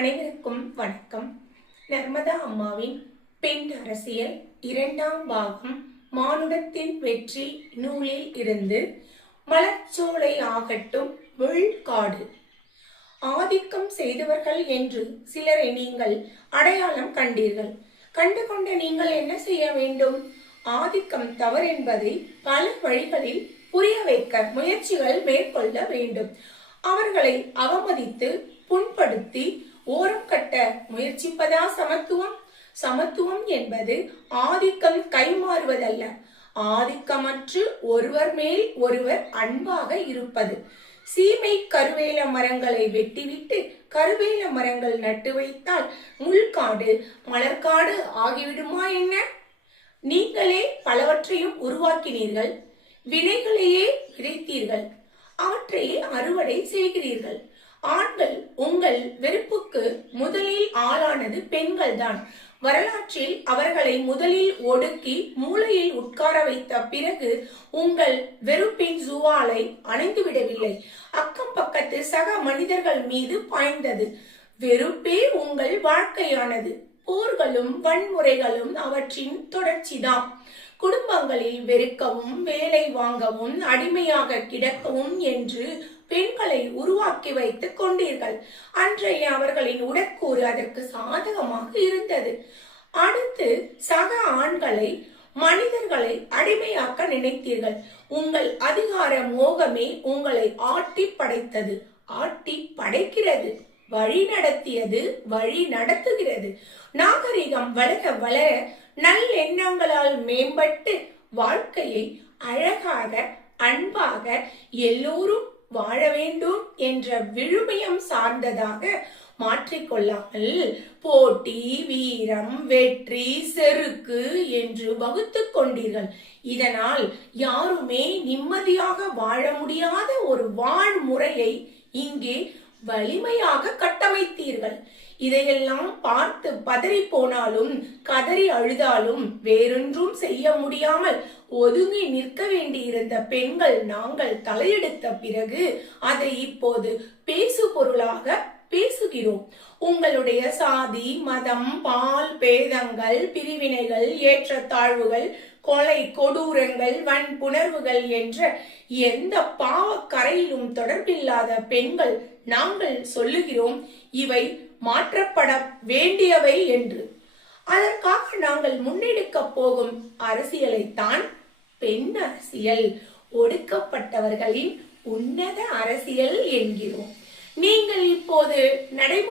அனைவருக்கும் வணக்கம். நர்மதா அம்மாவின் பெண் அரசியல் 2ஆம் பாகம் மானுடத்தின் வெற்றி நூலில் இருந்து மலர்ச்சோலை ஆகட்டும் முள்காடு. ஆதிக்கம் செய்தவர்கள் என்று சிலரை நீங்கள் அடையாளம் கண்டீர்கள். கண்டுகொண்ட நீங்கள் என்ன செய்ய வேண்டும்? ஆதிக்கம் தவறென்பதை பல வழிகளில் புரிய வைக்க முயற்சிகள் மேற்கொள்ள வேண்டும். அவர்களை அவமதித்து புண்படுத்தி ஓரம் கட்ட முயற்சிப்பதா சமத்துவம்? சமத்துவம் என்பது ஆதிக்கம் கைமாறுவதல்ல, ஆதிக்கமற்று ஒருவர் மேல் ஒருவர் அன்பாக இருப்பது. சீமை கருவேல மரங்களை வெட்டிவிட்டு கருவேல மரங்கள் நட்டு வைத்தால் முள்காடு மலர்காடு ஆகிவிடுமா என்ன? நீங்களே பலவற்றையும் உருவாக்கினீர்கள், விதைகளையே விதைத்தீர்கள், அவற்றையே அறுவடை செய்கிறீர்கள். ஆண்கள் உங்கள் வெறுப்புக்கு முதலில் ஆளானது பெண்கள் தான். வரலாற்றில் அவர்களை முதலில் ஒடுக்கி மூலையில் உட்கார வைத்த பிறகு உங்கள் வெறுப்பின் ஜுவாலை அணைந்துவிடவில்லை, அக்கம் பக்கத்து சக மனிதர்கள் மீது பாய்ந்தது. வெறுப்பே உங்கள் வாழ்க்கையானது. போர்களும் வன்முறைகளும் அவற்றின் தொடர்ச்சிதான். குடும்பங்களில் வெறுக்கவும் வேலை வாங்கவும் அடிமையாக கிடக்கவும் என்று பெண்களை உருவாக்கி வைத்துக் கொண்டீர்கள். அன்றைய அவர்களின் உடற்கூறு அதற்கு சாதகமாக இருந்தது. அடுத்து சக ஆண்களை மனிதர்களை அடிமையாக்க நினைத்தீர்கள். உங்கள் அதிகார மோகமே உங்களை ஆட்டி படைத்தது, ஆட்டி படைக்கிறது, வழி நடத்தியது, வழி நடத்துகிறது. நாகரிகம் வளர வளர நல்லெண்ணங்களால் மேம்பட்டு வாழ்க்கையை அழகாக அன்பாக எல்லோரும் வாழ வேண்டும் என்ற விழுமியம் சார்ந்ததாக மாற்றிக்கொள்ளாமல் போட்டி, வீரம், வெற்றி, செருக்கு என்று வகுத்து கொண்டீர்கள். இதனால் யாருமே நிம்மதியாக வாழ முடியாத ஒரு வாழ்முறையை இங்கே வலிமையாக கட்டமைத்தீர்கள். இதையெல்லாம் பார்த்து பதறி போனாலும் கதறி அழுதாலும் வேறொன்றும் செய்ய முடியாமல் ஒதுங்கி நிற்க வேண்டியிருந்த பெண்கள் நாங்கள் தலையெடுத்த பிறகு அதை இப்போது பேசு பொருளாக பேசுகிறோம். உங்களுடைய சாதி, மதம், பால் பேதங்கள், பிரிவினைகள், ஏற்றத்தாழ்வுகள், கொலை கொடூரங்கள், வன்புணர்வுகள் என்ற எந்த பாவக்கரையிலும் தொடர்பில்லாத பெண்கள் நாங்கள் சொல்லுகிறோம் இவை மாற்றப்பட வேண்டியவை என்று. அதற்காக நாங்கள் முன்னெடுக்க போகும் அரசியலைத்தான் பெண் அரசியல், ஒடுக்கப்பட்டவர்களின் உன்னத அரசியல் என்கிறோம். நீங்கள் இப்போது